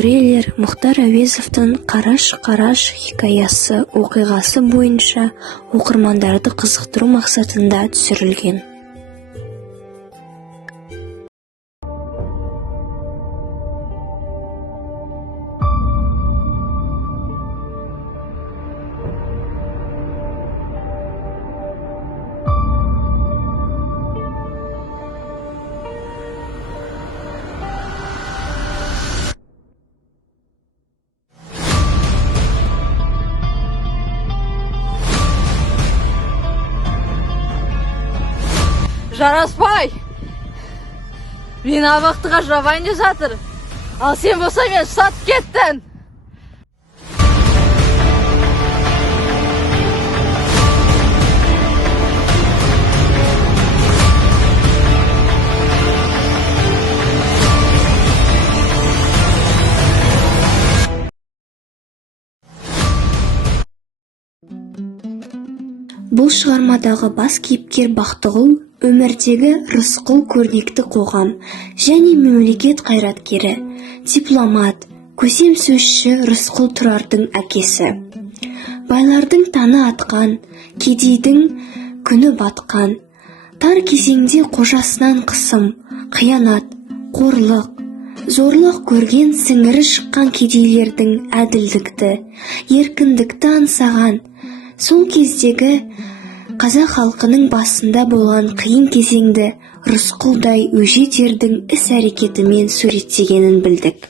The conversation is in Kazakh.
трейлер Мұхтар Әуезовтың «Қараш-қараш» хикаясы оқиғасы бойынша оқырмандарды қызықтыру мақсатында түсірілген. Жараспай! Мен абақтыға жабайын деп жатыр. Ал сен болса мен сатып кеттің. Бұл шығармадағы бас кейіпкер Бақтығұл өмірдегі Рысқұл көрнекті қоғам және мемлекет қайраткері, дипломат, көсем сөзші Рысқұл Тұрардың әкесі. Байлардың таны атқан, кедейдің күні батқан, тар кезеңде қожасынан қысым, қиянат, қорлық, зорлық көрген сіңірі шыққан кедейлердің әділдікті, еркіндікті аңсаған, сол кездегі қазақ халқының басында болған қиын кезеңді Рысқұлдай өжет ердің іс-әрекетімен суреттегенін білдік.